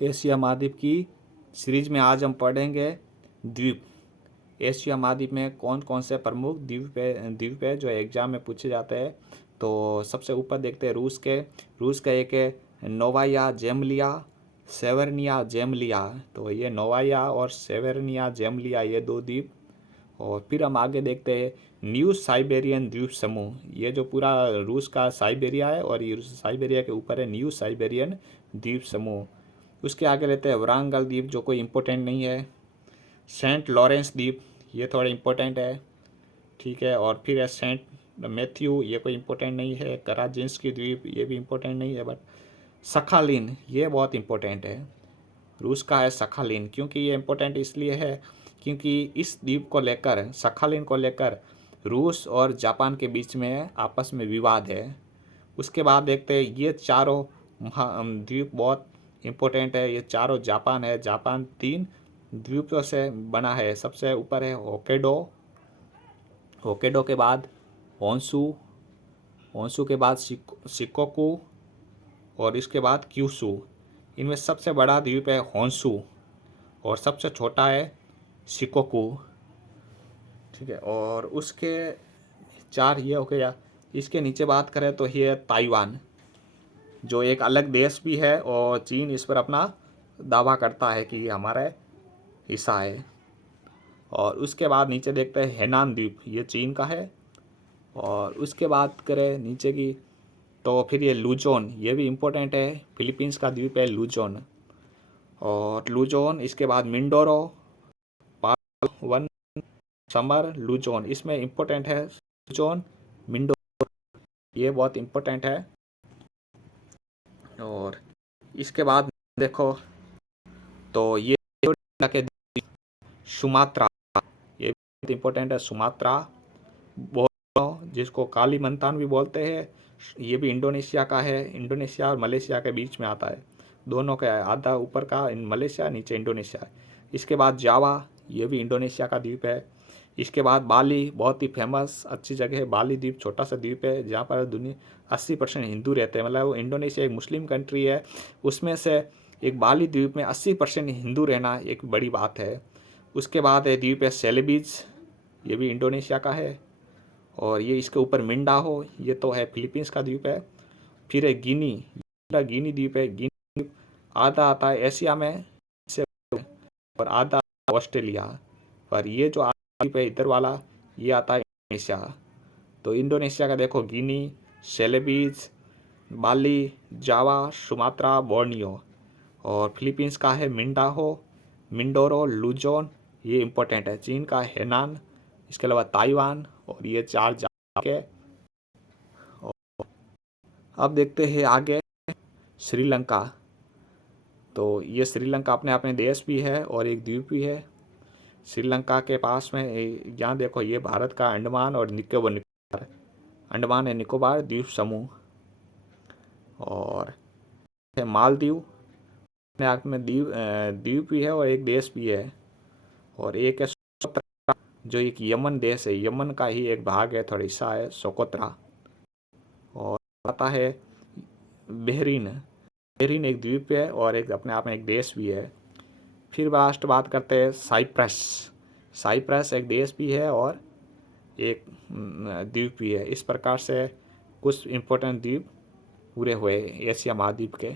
Asia महाद्वीप की series में आज हम पढ़ेंगे द्वीप। एशिया महाद्वीप में कौन कौन से प्रमुख द्वीप है जो एग्जाम में पूछे जाते हैं। तो सबसे ऊपर देखते हैं रूस का एक है नोवाया जेमलिया, सेवर्निया जेमलिया। तो ये नोवाया और सेवर्निया जेमलिया ये दो द्वीप। और फिर हम आगे देखते हैं न्यू साइबेरियन द्वीप समूह। ये जो पूरा रूस का साइबेरिया है और ये साइबेरिया के ऊपर है न्यू साइबेरियन द्वीप समूह। उसके आगे लेते हैं वरांगल द्वीप जो कोई इम्पोर्टेंट नहीं है। सेंट लॉरेंस द्वीप ये थोड़ा इम्पोर्टेंट है, ठीक है। और फिर है सेंट मैथ्यू, ये कोई इम्पोर्टेंट नहीं है। कराजिंस्की द्वीप ये भी इम्पोर्टेंट नहीं है। बट सखालिन ये बहुत इम्पोर्टेंट है, रूस का है सखालिन। क्योंकि ये इम्पोर्टेंट इसलिए है क्योंकि इस द्वीप को लेकर, सखालिन को लेकर रूस और जापान के बीच में आपस में विवाद है। उसके बाद देखते हैं ये चारों द्वीप बहुत इम्पोर्टेंट है। ये चारों जापान है। जापान 3 द्वीपों से बना है। सबसे ऊपर है होक्काइडो, होक्काइडो के बाद होन्शु, होन्शु के बाद शिकोकू और इसके बाद क्यूशू। इनमें सबसे बड़ा द्वीप है होन्शु और सबसे छोटा है शिकोकू, ठीक है। और उसके 4 ये हो गया। इसके नीचे बात करें तो ये है ताइवान, जो एक अलग देश भी है और चीन इस पर अपना दावा करता है कि ये हमारा हिस्सा है। और उसके बाद नीचे देखते हैं हेनान द्वीप, ये चीन का है। और उसके बाद करें नीचे की तो फिर ये लुजोन, ये भी इम्पोर्टेंट है। फिलीपींस का द्वीप है लुजोन। और लुजोन इसके बाद मिंडोरो, वन समर लुजोन, इसमें इम्पोर्टेंट है लुजोन मिंडोरो, ये बहुत इम्पोर्टेंट है। और इसके बाद देखो तो ये के सुमात्रा, ये बहुत इम्पोर्टेंट है। सुमात्रा जिसको कालीमंतान भी बोलते हैं, ये भी इंडोनेशिया का है। इंडोनेशिया और मलेशिया के बीच में आता है, दोनों का आधा ऊपर का मलेशिया, नीचे इंडोनेशिया। इसके बाद जावा, ये भी इंडोनेशिया का द्वीप है। इसके बाद बाली, बहुत ही फेमस अच्छी जगह है बाली द्वीप, छोटा सा द्वीप है जहाँ पर दुनिया 80% हिंदू रहते हैं। मतलब इंडोनेशिया एक मुस्लिम कंट्री है, उसमें से एक बाली द्वीप में 80% हिंदू रहना एक बड़ी बात है। उसके बाद है द्वीप है सेलेबीज, ये भी इंडोनेशिया का है। और ये इसके ऊपर मिंडाहो, ये तो है फिलीपींस का द्वीप है। फिर है गिनी, गिनी द्वीप है। गिनी द्वीप आधा आता है एशिया में और आधा ऑस्ट्रेलिया, पर ये जो द्वीप है इधर वाला ये आता है इंडोनेशिया। तो इंडोनेशिया का देखो गिनी, सेलेबीज, बाली, जावा, सुमात्रा, बोर्नियो। और फिलीपींस का है मिंडाहो, मिंडोरो, लुजोन, ये इम्पोर्टेंट है। चीन का हेनान, इसके अलावा ताइवान, और ये 4 जाके। अब देखते हैं आगे श्रीलंका। तो ये श्रीलंका अपने अपने देश भी है और एक द्वीप भी है। श्रीलंका के पास में यहाँ देखो ये भारत का अंडमान और निकोबार, अंडमान एंड निकोबार द्वीप समूह। और मालदीव अपने आप में द्वीप भी है और एक देश भी है। और एक है सोकोत्रा, जो एक यमन देश है, यमन का ही एक भाग है, थोड़ा हिस्सा है सोकोत्रा। और आता है बहरीन, बहरीन एक द्वीप है और एक अपने आप में एक देश भी है। फिर लास्ट बात करते हैं साइप्रस, साइप्रस एक देश भी है और एक द्वीप भी है। इस प्रकार से कुछ इम्पोर्टेंट द्वीप पूरे हुए एशिया महाद्वीप के।